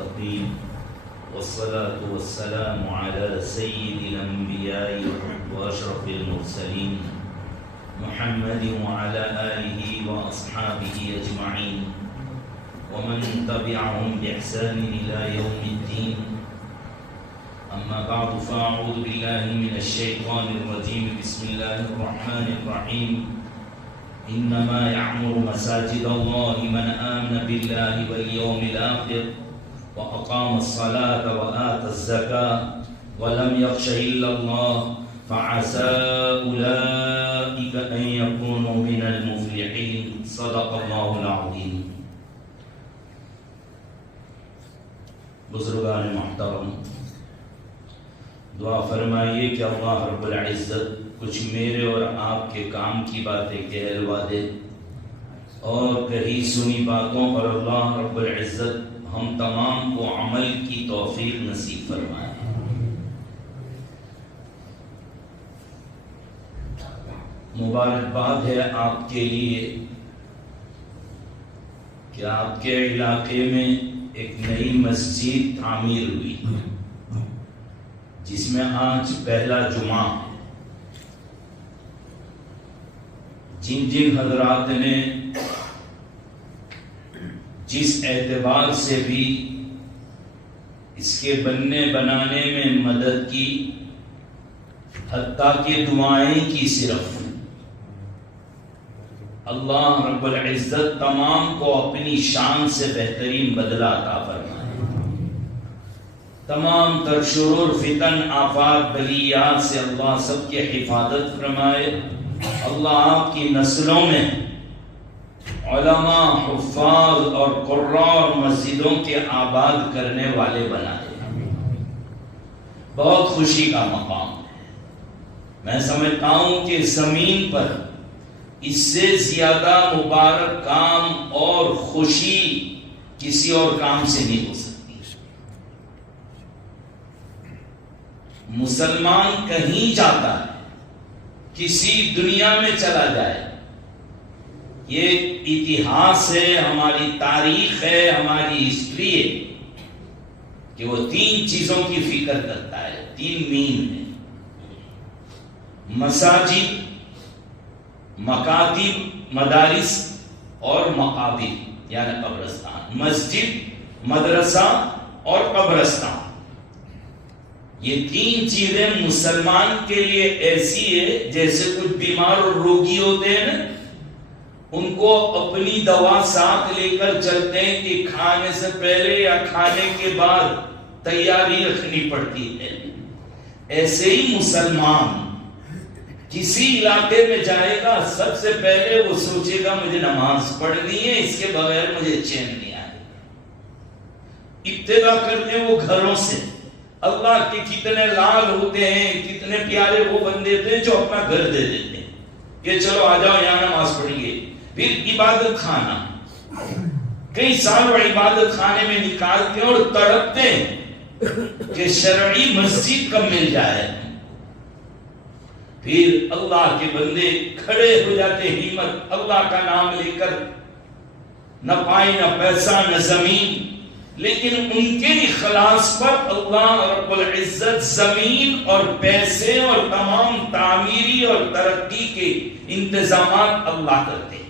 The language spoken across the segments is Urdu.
المتقين والصلاة والسلام على سيد الأنبياء وأشرف المرسلين محمد وعلى آله وأصحابه أجمعين ومن تبعهم بإحسان إلى يوم الدين. أما بعد فأعوذ بالله من الشيطان الرجيم. بسم الله الرحمن الرحيم. إنما يعمر مساجد الله من آمن بالله واليوم الآخر وأقام الصلاة وآتى الزكاة ولم يخش إلا الله فعسى أولئك أن يكونوا من المفلحين. صدق الله العظيم. بزرگان محترم، دعا فرمائیے کہ اللہ رب العزت کچھ میرے اور آپ کے کام کی باتیں کہلوا دے اور کہی سنی باتوں پر اللہ رب العزت ہم تمام کو عمل کی توفیق نصیب فرمائے. مبارکباد ہے آپ کے لیے کہ آپ کے علاقے میں ایک نئی مسجد تعمیر ہوئی جس میں آج پہلا جمعہ. جن حضرات نے جس اعتبار سے بھی اس کے بننے بنانے میں مدد کی، حتیٰ کہ دعائیں کی، صرف اللہ رب العزت تمام کو اپنی شان سے بہترین بدلہ عطا فرمائے. تمام تر شرور، فتن، آفات، بلیات سے اللہ سب کی حفاظت فرمائے. اللہ آپ کی نسلوں میں علماء، حفاظ اور قراء اور مسجدوں کے آباد کرنے والے بنائے. بہت خوشی کا مقام ہے. میں سمجھتا ہوں کہ زمین پر اس سے زیادہ مبارک کام اور خوشی کسی اور کام سے نہیں ہو سکتی. مسلمان کہیں جاتا ہے، کسی دنیا میں چلا جائے، یہ اتہاس ہے، ہماری تاریخ ہے، ہماری ہسٹری ہے کہ وہ تین چیزوں کی فکر کرتا ہے. تین مین ہے: مساجد، مکاتب، مدارس اور مقابر یعنی قبرستان. مسجد، مدرسہ اور قبرستان، یہ تین چیزیں مسلمان کے لیے ایسی ہے جیسے کچھ بیمار اور روگی ہوتے ہیں نا، ان کو اپنی دوا ساتھ لے کر چلتے ہیں کہ کھانے سے پہلے یا کھانے کے بعد تیاری رکھنی پڑتی ہے. ایسے ہی مسلمان کسی علاقے میں جائے گا، سب سے پہلے وہ سوچے گا مجھے نماز پڑھنی ہے، اس کے بغیر مجھے چین نہیں آئے گا. ابتدا کرتے ہیں وہ گھروں سے. اللہ کے کتنے لال ہوتے ہیں، کتنے پیارے وہ بندے تھے جو اپنا گھر دے دیتے ہیں کہ چلو آ جاؤ یہاں نماز پڑھیے. پھر عبادت خانہ، کئی سال وہ عبادت خانے میں نکالتے ہیں اور تڑپتے ہیں کہ شرعی مسجد کب مل جائے. پھر اللہ کے بندے کھڑے ہو جاتے، ہمت اللہ کا نام لے کر، نہ پائے نہ پیسہ نہ زمین، لیکن ان کے اخلاص پر اللہ رب العزت زمین اور پیسے اور تمام تعمیری اور ترقی کے انتظامات اللہ کرتے ہیں.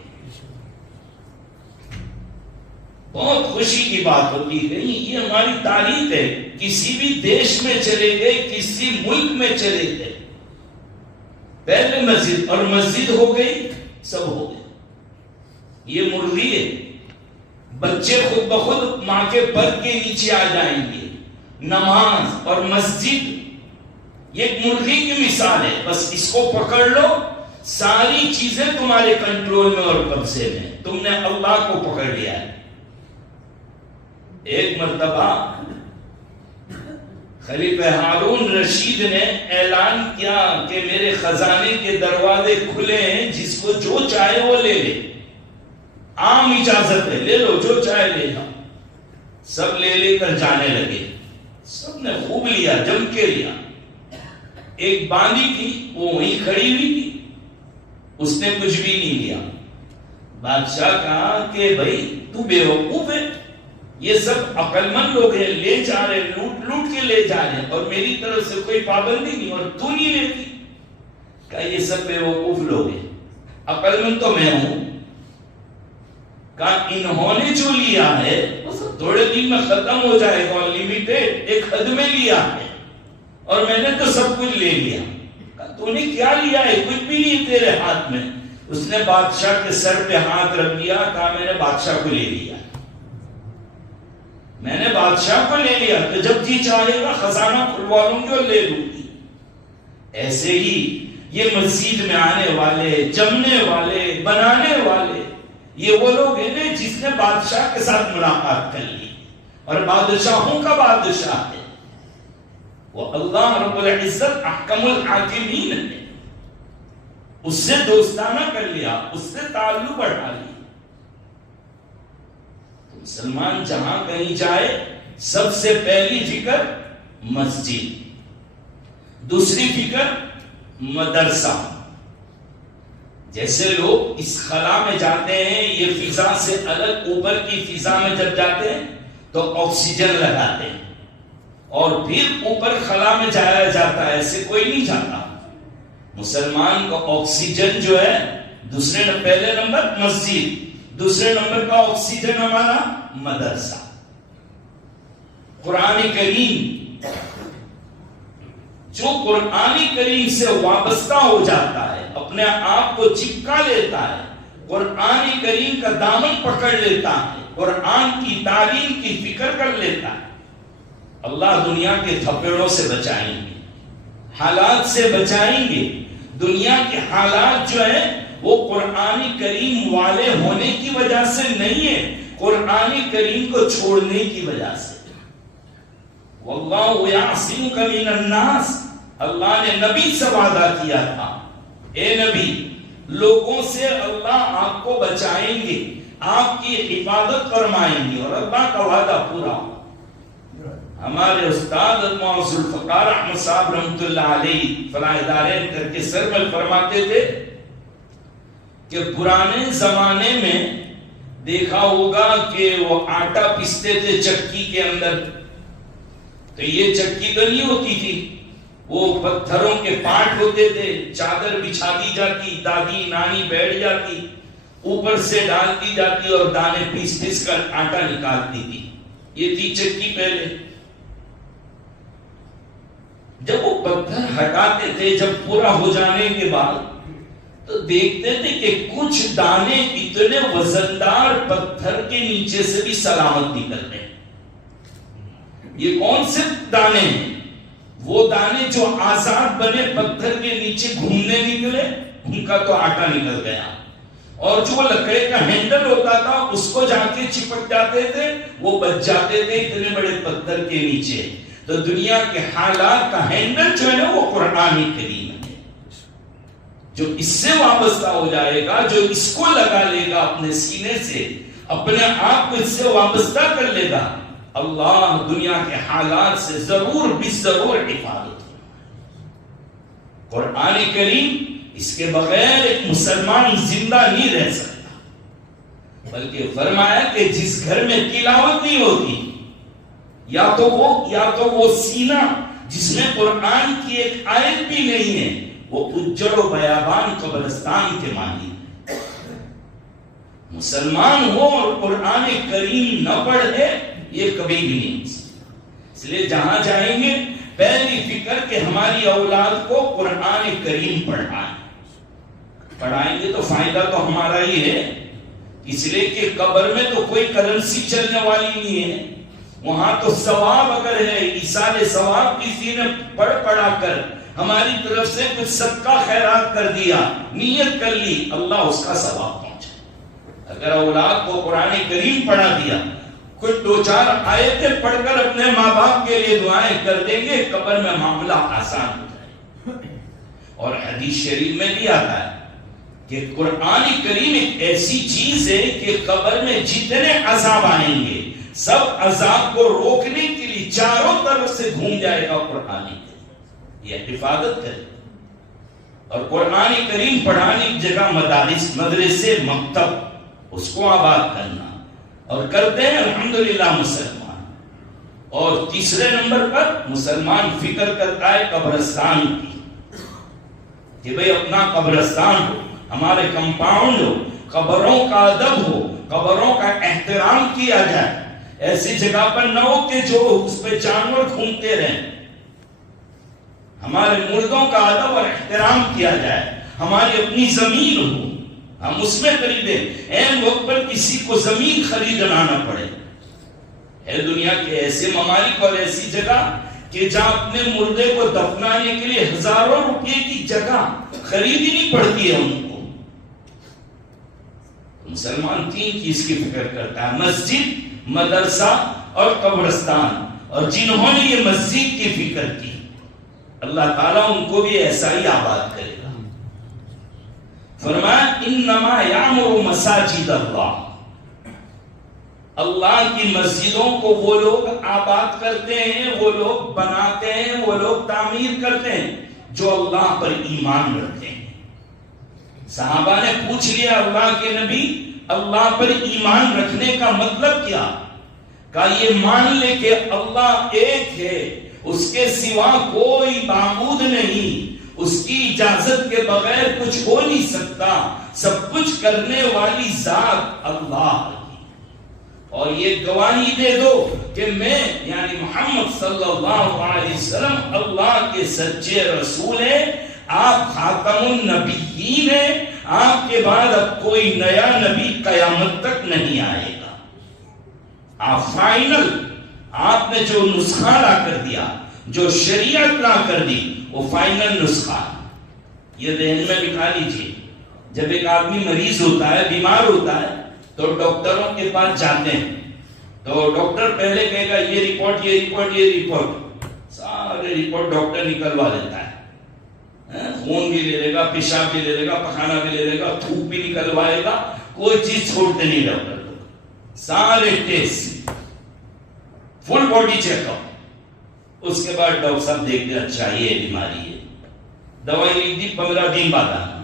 بہت خوشی کی بات ہوتی ہے. یہ ہماری تاریخ ہے. کسی بھی دیش میں چلے گئے، کسی ملک میں چلے گئے، پہلے مسجد، اور مسجد ہو گئی سب ہو گئے. یہ مرغی ہے، بچے خود بخود ماں کے پر کے نیچے آ جائیں گے. نماز اور مسجد یہ ایک مرغی کی مثال ہے. بس اس کو پکڑ لو، ساری چیزیں تمہارے کنٹرول میں اور قبضے میں. تم نے اللہ کو پکڑ لیا ہے. ایک مرتبہ خلیفہ ہارون رشید نے اعلان کیا کہ میرے خزانے کے دروازے کھلے ہیں، جس کو جو چاہے وہ لے لے. عام اجازت ہے، لے لو جو چاہے لے لو. سب لے لے کر جانے لگے. سب نے خوب لیا، جم کے لیا. ایک باندھی تھی، وہ وہیں کھڑی ہوئی تھی، اس نے کچھ بھی نہیں لیا. بادشاہ کہا کہ بھائی تو بے وقوف ہے، یہ سب عقل مند لوگ ہیں، لے جا رہے، لوٹ لوٹ کے لے جا رہے، اور میری طرف سے کوئی پابندی نہیں، اور تو نہیں لیتی. کہ یہ سب بیوقوف لوگ ہیں، عقل مند تو میں ہوں. کہا انہوں نے جو لیا ہے وہ سب تھوڑے دن میں ختم ہو جائے گا، لمیٹڈ ایک حد میں لیا ہے، اور میں نے تو سب کچھ لے لیا. کہا تو نے کیا لیا ہے؟ کچھ بھی نہیں تیرے ہاتھ میں. اس نے بادشاہ کے سر پہ ہاتھ رکھ دیا، کہا میں نے بادشاہ کو لے لیا، میں نے بادشاہ کو لے لیا، تو جب جی چاہے گا خزانہ کھلوا لوں گی اور لے لوں گی. ایسے ہی یہ مسجد میں آنے والے، جمنے والے، بنانے والے، یہ وہ لوگ ہیں جس نے بادشاہ کے ساتھ ملاقات کر لی، اور بادشاہوں کا بادشاہ ہے وہ اللہ رب العزت احکم الحاکمین ہے. اس سے دوستانہ کر لیا، اس سے تعلق بڑھا لیا. مسلمان جہاں کہیں جائے سب سے پہلی فکر مسجد، دوسری فکر مدرسہ. جیسے لوگ اس خلا میں جاتے ہیں، یہ فضا سے الگ اوپر کی فضا میں جب جاتے ہیں تو آکسیجن لگاتے ہیں، اور پھر اوپر خلا میں جایا جاتا ہے، ایسے کوئی نہیں جاتا. مسلمان کو آکسیجن جو ہے دوسرے پہلے نمبر مسجد، دوسرے نمبر کا آکسیجن ہمارا مدرسہ. قرآن کریم، جو قرآن کریم سے وابستہ ہو جاتا ہے، اپنے آپ کو چپکا لیتا ہے، قرآن کریم کا دامن پکڑ لیتا ہے، قرآن کی تعلیم کی فکر کر لیتا ہے، اللہ دنیا کے تھپڑوں سے بچائیں گے، حالات سے بچائیں گے. دنیا کے حالات جو ہیں وہ قرآن کریم والے ہونے کی وجہ سے نہیں ہے، قرآن کریم کو چھوڑنے کی وجہ سے. واللہ یعصمک من الناس، اللہ نے نبی سے وعدہ کیا تھا، اے نبی لوگوں سے اللہ آپ کو بچائیں گے، آپ کی حفاظت فرمائیں گے، اور اللہ کا وعدہ پورا ہو. ہمارے استاد معاذ الفقار احمد صاحب رحمۃ اللہ علیہ فلاح دارین کر کے سرمل فرماتے تھے کہ پرانے زمانے میں دیکھا ہوگا کہ وہ آٹا پیستے تھے چکی کے اندر، تو یہ چکی تو نہیں ہوتی تھی، وہ پتھروں کے پاٹ ہوتے تھے، چادر بچھا دی جاتی، دادی نانی بیٹھ جاتی، اوپر سے ڈال دی جاتی اور دانے پیس پیس کر آٹا نکالتی تھی. یہ تھی چکی پہلے. جب وہ پتھر ہٹاتے تھے، جب پورا ہو جانے کے بعد، تو دیکھتے تھے کہ کچھ دانے اتنے وزندار پتھر کے نیچے سے بھی سلامت نکل رہے. یہ کون سے دانے ہیں؟ وہ دانے جو آزاد بنے پتھر کے نیچے گھومنے نکلے، ان کا تو آٹا نکل گیا. اور جو لکڑے کا ہینڈل ہوتا تھا اس کو جا کے چپک جاتے تھے، وہ بچ جاتے تھے اتنے بڑے پتھر کے نیچے. تو دنیا کے حالات کا ہینڈل جو ہے نا وہ قرآن کریم ہے. جو اس سے وابستہ ہو جائے گا، جو اس کو لگا لے گا اپنے سینے سے، اپنے آپ کو اس سے وابستہ کر لے گا، اللہ دنیا کے حالات سے ضرور بھی ضرور حفاظت. قرآن کریم اس کے بغیر ایک مسلمان زندہ نہیں رہ سکتا. بلکہ فرمایا کہ جس گھر میں تلاوت نہیں ہوتی، یا تو وہ سینہ جس میں قرآن کی ایک آیت بھی نہیں ہے، وہ اجڑ و بیابان قبرستان کے مانی. مسلمان ہو اور قرآن کریم نہ پڑھے، یہ کبھی بھی نہیں. اس لیے جہاں جائیں گے پہلی فکر کہ ہماری اولاد کو قرآن کریم پڑھائیں گے تو فائدہ تو ہمارا ہی ہے. اس لیے کہ قبر میں تو کوئی کرنسی چلنے والی نہیں ہے، وہاں تو ثواب اگر ہے، ایصال ثواب کسی نے پڑھا کر ہماری طرف سے کچھ صدقہ خیرات کر دیا، نیت کر لی، اللہ اس کا ثواب پہنچا. اگر اولاد کو قرآن کریم پڑھا دیا، کچھ دو چار آیتیں پڑھ کر اپنے ماں باپ کے لیے دعائیں کر دیں گے، قبر میں معاملہ آسان ہو جائے. اور حدیث شریف میں بھی آتا ہے کہ قرآن کریم ایک ایسی چیز ہے کہ قبر میں جتنے عذاب آئیں گے سب عذاب کو روکنے کے لیے چاروں طرف سے گھوم جائے گا قرآن کریم. یہ حفاظت کرے. اور قرآن کریم پڑھانے کی جگہ مدارس، مدرسے، مکتب، اس کو آباد کرنا، اور کرتے ہیں الحمدللہ مسلمان. اور تیسرے نمبر پر مسلمان فکر کرتا ہے قبرستان کی کہ بھئی اپنا قبرستان ہو, ہمارے کمپاؤنڈ ہو, قبروں کا ادب ہو, قبروں کا احترام کیا جائے. ایسی جگہ پر نہ ہو کہ جو اس پہ جانور گھومتے رہیں. ہمارے مردوں کا ادب اور احترام کیا جائے. ہماری اپنی زمین ہو, ہم اس میں خریدیں. این وقت پر کسی کو زمین خریدنا نہ پڑے. ہے دنیا کے ایسے ممالک اور ایسی جگہ کہ جہاں اپنے مردے کو دفنانے کے لیے ہزاروں روپے کی جگہ خریدنی پڑتی ہے ان کو. مسلمان تین چیز کی فکر کرتا ہے, مسجد, مدرسہ اور قبرستان. اور جنہوں نے یہ مسجد کی فکر کی اللہ تعالیٰ ان کو بھی ایسا ہی آباد کرے گا. فرمایا انما یعمر مساجد اللہ, اللہ کی مسجدوں کو وہ لوگ آباد کرتے ہیں, وہ لوگ بناتے ہیں, وہ لوگ تعمیر کرتے ہیں جو اللہ پر ایمان رکھتے ہیں. صحابہ نے پوچھ لیا اللہ کے نبی اللہ پر ایمان رکھنے کا مطلب کیا؟ کہا یہ مان لے کہ اللہ ایک ہے, اس کے سوا کوئی معبود نہیں, اس کی اجازت کے بغیر کچھ ہو نہیں سکتا, سب کچھ کرنے والی ذات اللہ. اور یہ گواہی دے دو کہ میں یعنی محمد صلی اللہ علیہ وسلم اللہ کے سچے رسول ہیں, آپ خاتم النبیین ہیں, آپ کے بعد اب کوئی نیا نبی قیامت تک نہیں آئے گا. آپ فائنل, آپ نے جو نسخہ لا کر دیا, جو شریعت لا کر دی, وہ فائنل نسخہ. یہ ذہن میں بٹھا لیجیے. جب ایک آدمی مریض ہوتا ہے, بیمار ہوتا ہے, تو ڈاکٹروں کے پاس جاتے ہیں, تو ڈاکٹر پہلے کہے گا یہ رپورٹ, یہ رپورٹ, یہ رپورٹ, سارے رپورٹ ڈاکٹر نکلوا لیتا ہے. خون بھی لے لے گا, پیشاب بھی لے لے گا, پخانہ بھی لے لے گا, تھوک بھی نکلوائے گا, کوئی چیز چھوڑتے نہیں ڈاکٹر لوگ. سارے test, full body check up. اس کے بعد ڈاکٹر صاحب دیکھتے اچھا یہ بیماری ہے, دوائی لکھ دی, 15 دن بعد آنا.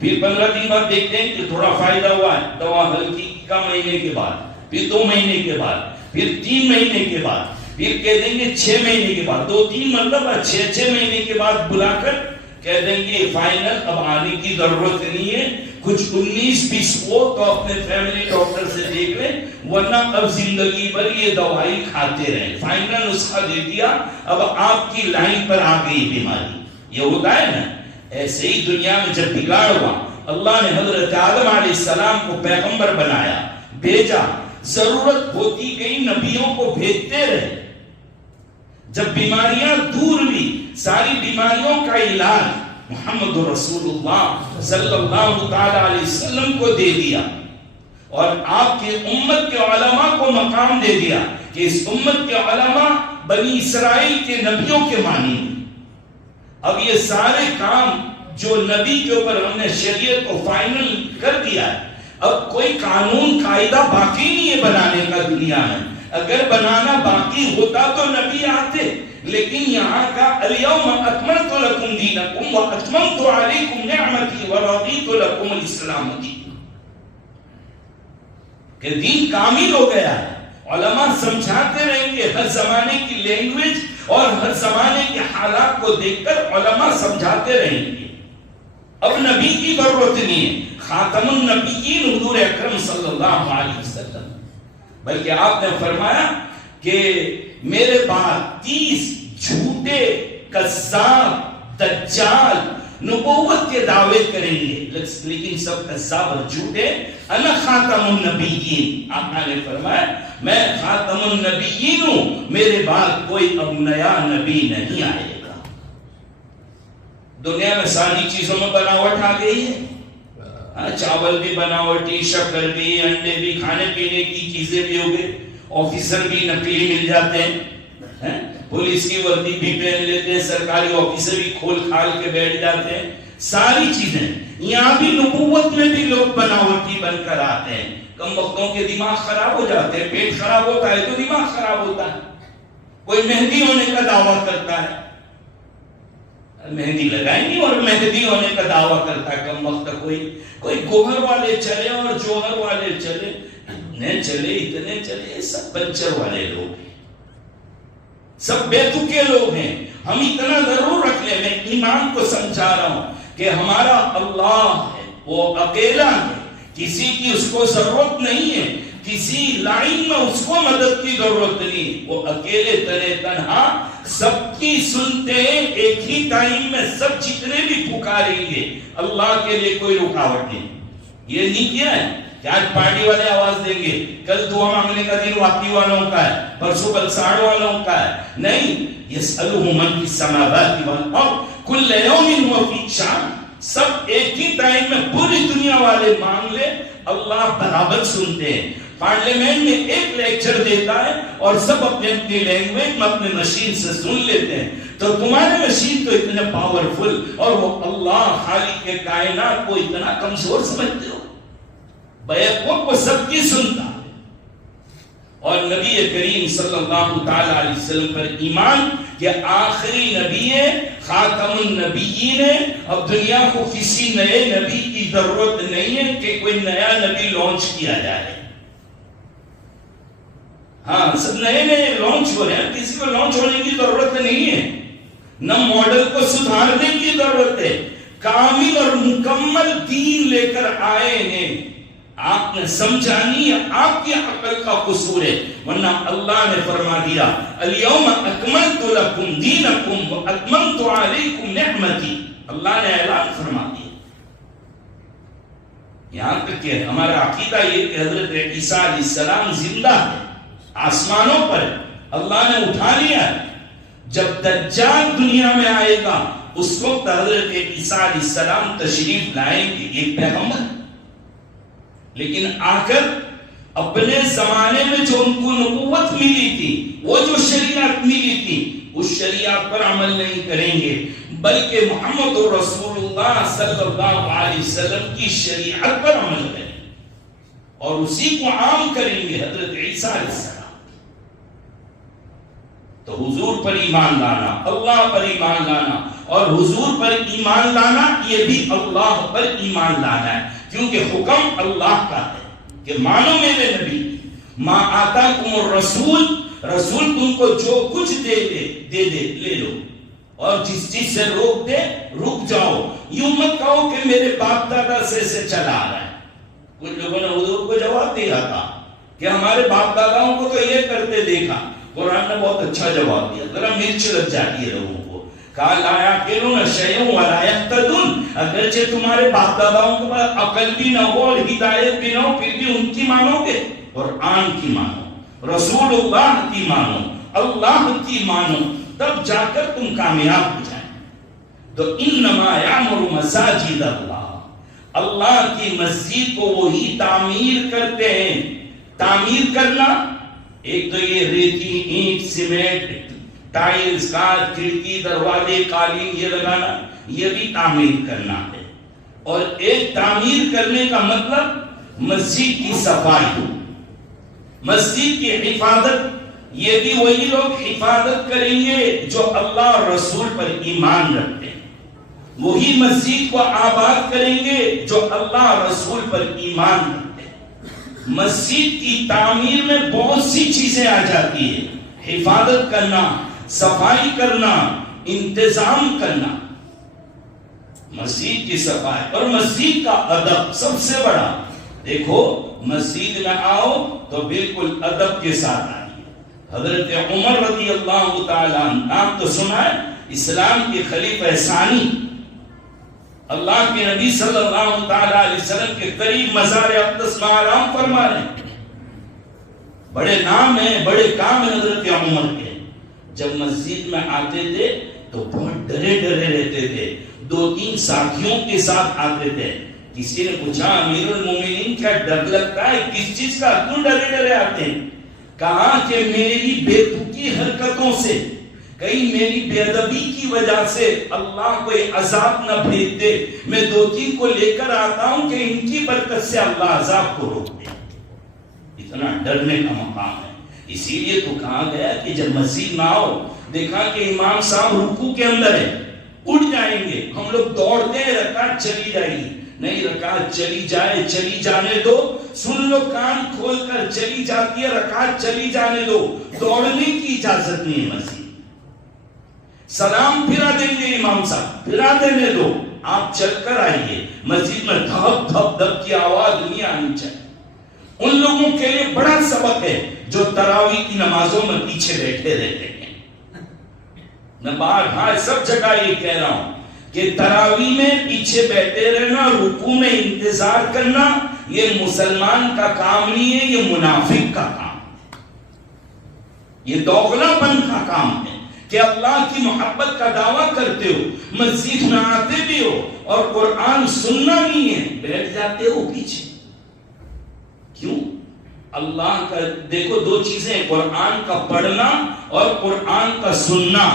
پھر 15 دن بعد دیکھتے ہیں کہ تھوڑا فائدہ ہوا ہے, دوا ہلکی کا مہینے کے بعد, پھر 2 مہینے کے بعد, پھر 3 مہینے کے بعد, پھر کہہ دیں گے 6 مہینے کے بعد. 2-3 مطلب 6 مہینے کے بعد بلا کر کہہ دیں گے فائنل اب آنے کی ضرورت نہیں ہے, کچھ 19-20 ہو تو اپنے فیملی ڈاکٹر سے دیکھ لیں, ورنہ اب زندگی بھر یہ دوائی کھاتے رہیں. فائنل نسخہ دے دیا, اب آپ کی لائن پر آ گئی بیماری. یہ ہوتا ہے نا. ایسے ہی دنیا میں جب بگاڑ ہوا, اللہ نے حضرت آدم علیہ السلام کو پیغمبر بنایا, بھیجا, ضرورت ہوتی گئی نبیوں کو بھیجتے رہے. جب بیماریاں دور ہوئی, ساری بیماریوں کا علاج محمد رسول اللہ صلی اللہ تعالی علیہ وسلم کو دے دیا, اور آپ کی امت کے علماء کو مقام دے دیا کہ اس امت کے علماء بنی اسرائیل کے نبیوں کے مانی. اب یہ سارے کام جو نبی کے اوپر ہم نے شریعت کو فائنل کر دیا ہے, اب کوئی قانون قاعدہ باقی نہیں ہے بنانے کا دنیا میں. اگر بنانا باقی ہوتا تو نبی آتے, لیکن یہاں کا الیوم اکملت لکم دینکم واتممت علیکم نعمتی ورضیت لکم الاسلام دینا, کہ دین کامل ہو گیا ہے. علماء سمجھاتے رہیں گے, ہر زمانے کی لینگویج اور ہر زمانے کے حالات کو دیکھ کر علماء سمجھاتے رہیں گے. اب نبی کی ضرورت نہیں ہے, خاتم النبیین حضور اکرم صلی اللہ علیہ وسلم. بلکہ آپ نے فرمایا کہ میرے بعد 30 جھوٹے کذاب دجال نبوت کے دعوے کریں گے, لیکن سب کذاب اور جھوٹے. انا خاتم النبیین, آپ نے فرمایا میں خاتم النبیین ہوں, میرے بعد کوئی اب نیا نبی نہیں آئے گا. دنیا میں ساری چیزوں میں بناوٹ آ گئی ہے, چاول بھی بناوٹی, شکر بھی, انڈے بھی, کھانے پینے کی چیزیں بھی ہو گئی, آفیسر بھی نقلی مل جاتے ہیں, پولیس کی وردی بھی پہن لیتے ہیں, سرکاری آفیسر بھی کھول کھال کے بیٹھ جاتے ہیں. ساری چیزیں یہاں بھی نبوت میں بھی لوگ بناوٹی بن کر آتے ہیں. کم وقتوں کے دماغ خراب ہو جاتے ہیں, پیٹ خراب ہوتا ہے تو دماغ خراب ہوتا ہے. کوئی مہدی ہونے کا دعویٰ کرتا ہے, مہندی لگائیں گی اور مہدی ہونے کا دعویٰ کرتا ہے. کم وقت کوئی گوہر والے چلے اور جوہر والے چلے, اتنے چلے سب پنچر والے لوگ ہیں، سب بیتوکے لوگ ہیں. ہم اتنا ضرور رکھ لیں، میں ایمان کو سمجھا رہا ہوں کہ ہمارا اللہ ہے، وہ اکیلا ہے، کسی کی اس کو ضرورت نہیں ہے، کسی لائن میں اس کو مدد کی ضرورت نہیں، وہ اکیلے تنے تنہا سب کی سنتے ہیں. ایک ہی ٹائم میں سب جتنے بھی پکاریں گے، اللہ کے لیے کوئی رکاوٹ نہیں. یہ نہیں کیا ہے کہ آج پارٹی والے آواز دیں گے، کل دعا مانگنے کا دن واقعی والوں کا ہے، پرسوں بلساڑ والوں کا ہے. نہیں، یسألہ من فی السماوات والارض کل یوم هو فی شأن. سب ایک ہی ٹائم میں پوری دنیا والے مانگ لے، اللہ برابر سنتے ہیں. پارلیمنٹ میں ایک لیکچر دیتا ہے اور سب اپنے اپنی لینگویج میں اپنے مشین سے سن لیتے ہیں. تو تمہارے مشین تو اتنے پاورفل اور وہ اللہ خالق کے کائنات کو اتنا کمزور سمجھتے ہو؟ بیعقوب کو سب کی سنتا ہے. اور نبی کریم صلی اللہ تعالی علیہ وسلم پر ایمان کہ آخری نبی ہے، خاتم النبیین ہے. اب دنیا کو کسی نئے نبی کی ضرورت نہیں ہے کہ کوئی نیا نبی لانچ کیا جائے. ہاں، سب نئے لانچ ہو رہے ہیں، کسی کو لانچ ہونے کی ضرورت نہیں ہے. نہ ماڈل کو سدھارنے کی ضرورت ہے. کامل اور مکمل دین لے کر آئے ہیں. آپ نے سمجھا نہیں، آپ کی عقل کا قصور ہے، ورنہ اللہ نے فرما دیا الیوم اکملت لکم دینکم واتممت علیکم نعمتی. اللہ نے اعلان فرما دیا. یہاں تک کہ ہمارا عقیدہ یہ کہ حضرت عیسیٰ علیہ السلام زندہ ہے، آسمانوں پر اللہ نے اٹھا لیا. جب دجال دنیا میں آئے گا اس وقت حضرت عیسیٰ علیہ السلام تشریف لائیں گے، ایک پیغمبر. لیکن آ کر اپنے زمانے میں جو ان کو نبوت ملی تھی، وہ جو شریعت ملی تھی، اس شریعت پر عمل نہیں کریں گے، بلکہ محمد رسول اللہ صلی اللہ علیہ وسلم کی شریعت پر عمل کریں اور اسی کو عام کریں گے. حضرت عیسیٰ علیہ السلام. تو حضور پر ایمان لانا، اللہ پر ایمان لانا، اور حضور پر ایمان لانا یہ بھی اللہ پر ایمان لانا ہے، کیونکہ حکم اللہ کا ہے کہ مانو میرے نبی. ما آتاکم الرسول، رسول تم کو جو کچھ دے لے لو، اور جس چیز سے روک دے رک جاؤ. یوں مت کہو کہ میرے باپ دادا سے چلا آ رہا ہے. کچھ لوگوں نے حضور کو جواب دیا تھا کہ ہمارے باپ داداؤں کو تو یہ کرتے دیکھا. قرآن نے بہت اچھا جواب دیا، ذرا مرچ لگ جاتی ہے لوگوں کو. کہا لا یعقلون شیئا ولا یہتدون. اگرچہ تمہارے باپ داداؤں کے پاس عقل بھی نہ ہو اور ہدایت بھی نہ ہو، پھر بھی ان کی مانو گے. قرآن کی مانو، رسول اللہ کی مانو، اللہ کی مانو، تب جا کر تم کامیاب ہو جائیں. تو انما یعمر مساجد اللہ، اللہ کی مسجد کو وہی تعمیر کرتے ہیں. تعمیر کرنا ایک تو یہ ریتی، اینٹ، سیمنٹ، ٹائلز، کانچ، کھڑکی، دروازے، قالین یہ لگانا، یہ بھی تعمیر کرنا ہے. اور ایک تعمیر کرنے کا مطلب مسجد کی صفائی، مسجد کی حفاظت. یہ بھی وہی لوگ حفاظت کریں گے جو اللہ اور رسول پر ایمان رکھتے ہیں. وہی مسجد کو آباد کریں گے جو اللہ اور رسول پر ایمان رکھتے ہیں. مسجد کی تعمیر میں بہت سی چیزیں آ جاتی ہیں. حفاظت کرنا، صفائی کرنا، انتظام کرنا. مسجد کی صفائی اور مسجد کا ادب سب سے بڑا. دیکھو مسجد میں آؤ تو بالکل ادب کے ساتھ آئیے. حضرت عمر رضی اللہ تعالیٰ نام تو سنا ہے، اسلام کے خلیفہ ثانی، اللہ کے نبی صلی اللہ تعالیٰ علیہ وسلم کے قریب مزار اقدس میں آرام فرما رہے ہیں. بڑے نام ہیں، بڑے کام ہیں حضرت عمر کے. جب مسجد میں آتے تھے تو بہت ڈرے رہتے تھے. 2-3 ساتھیوں کے ساتھ آتے تھے. کسی نے پوچھا امیر المومنین کیا ڈر لگتا ہے؟ کس چیز کا؟ کیوں ڈرے آتے ہیں؟ کہا کہ میری بے تکی حرکتوں سے، کہیں میری بے ادبی کی وجہ سے اللہ کوئی عذاب نہ بھیج دے. میں 2-3 کو لے کر آتا ہوں کہ ان کی برکت سے اللہ عذاب کو روک دے. اتنا ڈرنے کا مقام ہے. اسی لیے تو کہا گیا کہ جب مسجد میں آؤ، دیکھا کہ امام صاحب رکوع کے اندر ہے، اٹھ جائیں گے، ہم لوگ دوڑتے ہیں رکعت چلی جائے گی. نہیں، رکعت چلی جائے، چلی جانے دو. سن لو کان کھول کر، چلی جاتی ہے رکعت چلی جانے دو، دوڑنے کی اجازت نہیں ہے مسجد۔ سلام پھرا دیں گے امام صاحب، پھرا دینے دو، آپ چل کر آئیے، مسجد میں دھپ دھپ دھپ کی آواز نہیں آنی چاہیے۔ ان لوگوں کے لیے بڑا سبق ہے جو تراویح کی نمازوں میں پیچھے بیٹھے رہتے ہیں۔ میں بارہا سب جگہ یہ کہہ رہا ہوں کہ تراویح میں پیچھے بیٹھے رہنا، رکوع میں انتظار کرنا، یہ مسلمان کا کام نہیں ہے، یہ منافق کا کام ہے، یہ دوغلا پن کا کام ہے کہ اللہ کی محبت کا دعویٰ کرتے ہو، مسجد میں آتے بھی ہو اور قرآن سننا نہیں ہے، بیٹھ جاتے ہو پیچھے۔ کیوں؟ اللہ کا دیکھو دو چیزیں، قرآن کا پڑھنا اور قرآن کا سننا۔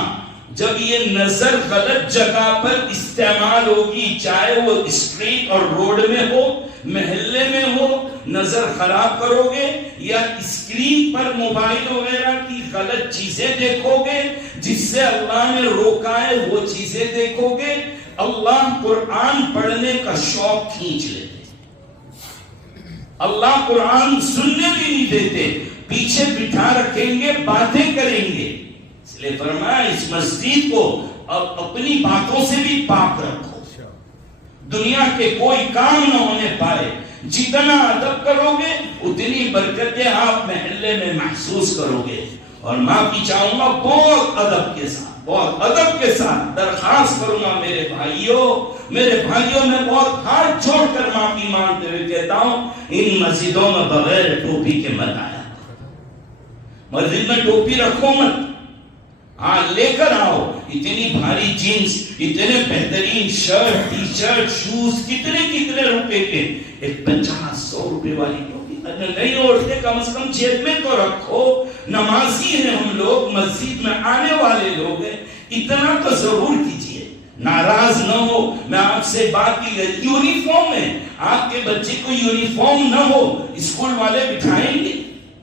جب یہ نظر غلط جگہ پر استعمال ہوگی، چاہے وہ اسٹریٹ اور روڈ میں ہو، محلے میں ہو، نظر خراب کرو گے، یا اسکرین پر موبائل وغیرہ کی غلط چیزیں دیکھو گے جس سے اللہ نے روکا ہے، وہ چیزیں دیکھو گے، اللہ قرآن پڑھنے کا شوق کھینچ لیتے۔ اللہ قرآن سننے بھی نہیں دیتے، پیچھے بٹھا رکھیں گے، باتیں کریں گے۔ اس لیے فرمایا اس مسجد کو اب اپنی باتوں سے بھی پاک رکھو، دنیا کے کوئی کام نہ ہونے پائے۔ جتنا ادب کرو گے اتنی برکتیں آپ محلے میں محسوس کرو گے۔ اور معافی چاہوں گا بہت ادب کے ساتھ، بہت ادب کے ساتھ درخواست کروں گا میرے بھائیوں میں بہت ہاتھ چھوڑ کر معافی مانگتے ہوئے کہتا ہوں، ان مسجدوں میں بغیر ٹوپی کے مت آیا، مسجد میں ٹوپی رکھو مت، ہاں لے کر آؤ۔ اتنی بھاری جینس، اتنے بہترین شرٹ، ٹی شرٹ، شوز، کتنے روپے کے، ایک 50-100 روپے والی ٹوپی نہیں اوڑھتے، کم از کم جیب میں تو رکھو۔ نمازی ہیں ہم لوگ، مسجد میں آنے والے لوگ ہیں، اتنا تو ضرور کیجئے۔ ناراض نہ ہو، میں آپ سے بات کی گئی یونیفارم ہے، آپ کے بچے کو یونیفارم نہ ہو، اسکول والے بٹھائیں گے؟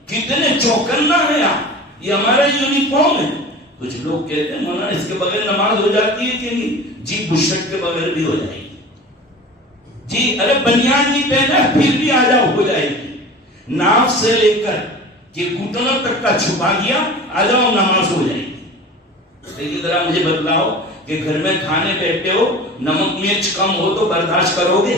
کتنے چوکنا ہے آپ، یہ ہمارا یونیفارم ہے۔ کچھ لوگ کہتے ہیں مولانا اس کے بغیر نماز ہو جاتی ہے کہ نہیں؟ جی بشرٹ کے بغیر بھی ہو جائے گی جی، ارے بنیان نہیں پہنا پھر بھی آ جاؤ، ہو جائے گی۔ ناف سے لے کر کہ گھٹنوں تک کا چھپا گیا، آ جاؤ نماز ہو جائے گی۔ لیکن ذرا مجھے بتلاؤ کہ گھر میں کھانے بیٹھے ہو، نمک مرچ کم ہو تو برداشت کرو گے؟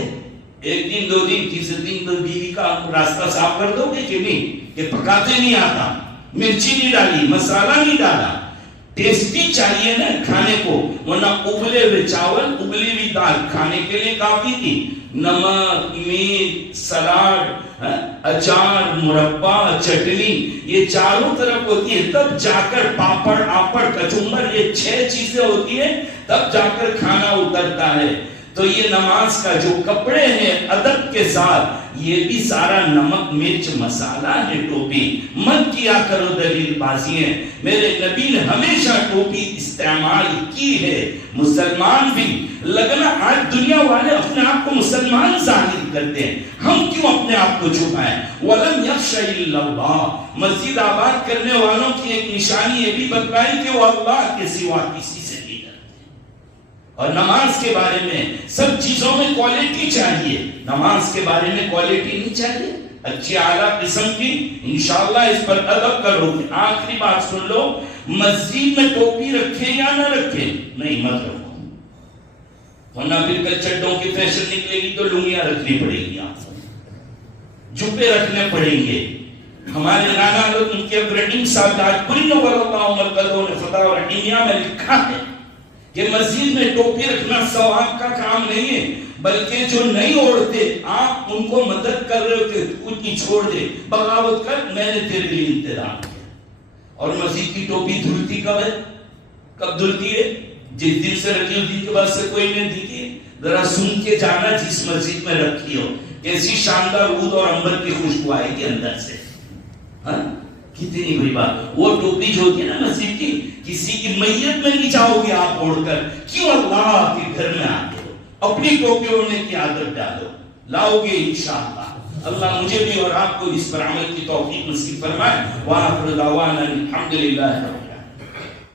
ایک دن 2 دن تیسرے دن تو بیوی کا راستہ صاف کر دو گے کہ نہیں کہ پکاتے نہیں آتا، مرچی نہیں ڈالی، مسالہ نہیں ڈالا؟ ٹیسٹی چاہیے نا کھانے کو، ورنہ ابلے ہوئے چاول، ابلی ہوئی دال کھانے کے لیے کافی تھی۔ نمک، میٹ، سلاد، اچار، مربع، چٹنی، یہ چاروں طرف ہوتی ہے، تب جا کر پاپڑ، آپڑ، کچمبر، یہ 6 چیزیں ہوتی ہیں، تب جا کر کھانا اترتا ہے۔ تو یہ نماز کا جو کپڑے ہیں ادب کے ساتھ، یہ بھی سارا نمک مرچ مسالہ ہے۔ ٹوپی مت کیا کرو دلیل بازیاں، میرے نبی نے ہمیشہ ٹوپی استعمال کی ہے۔ مسلمان بھی لگنا، آج دنیا والے اپنے آپ کو مسلمان ظاہر کرتے ہیں، ہم کیوں اپنے آپ کو چھپائیں؟ وَلَمْ يَخْشَ إِلَّا اللَّهُ، مسجد آباد کرنے والوں کی ایک نشانی یہ بھی بتلائی کہ وہ اللہ کے سوا کسی سے نہیں ڈرتے۔ اور نماز کے بارے میں سب چیزوں میں کوالٹی چاہیے، نماز کے بارے میں کوالٹی نہیں چاہیے، اچھی اعلیٰ قسم کی، انشاءاللہ اس پر ادب کرو گے۔ آخری بات سن لو، مسجد میں ٹوپی رکھیں یا نہ رکھیں؟ نہیں، مت رکھو، ورنہ پھر کل چڈوں کی فیشن نکلے گی تو لنگیاں رکھنی پڑے گی، آپ جبے رکھنے پڑیں گے۔ ہمارے نانا لوگ ان کے رحیم صاحب آج پوری نوبل اللہ عمر قدوں نے فتح و رحیمیہ میں لکھا ہے کہ مسجد میں ٹوپی رکھنا ثواب کا کام نہیں ہے، بلکہ جو نہیں اوڑھتے آپ ان کو مدد کر رہے ہو کہ کچھ نہیں چھوڑ دے، بغاوت کر، میں نے تیرے لیے انتظام کیا۔ اور مسجد کی ٹوپی دھلتی کب ہے؟ کب دھلتی ہے؟ جس دن سے رکھی اس دن کے بعد سے کوئی نہیں دھلتی ہے۔ ذرا سن کے جانا جس مسجد میں رکھی ہو، کیسی شاندار عود اور عنبر کی خوشبو آئے گی اندر سے، ہاں کتنی بڑی بات۔ وہ ٹوپی جو ہوتی ہے نا مسجد کی، کسی کی میت میں نہیں جاؤ گے آپ اوڑھ کر، کیوں اللہ کے گھر میں آتے ہو، اپنی ٹوپی اوڑھنے کی عادت ڈالو، لاؤ گے انشاءاللہ۔ اللہ مجھے بھی اور آپ کو اس پر عمل کی توفیق نصیب فرمائے۔ وآخر دعوانا الحمدللہ۔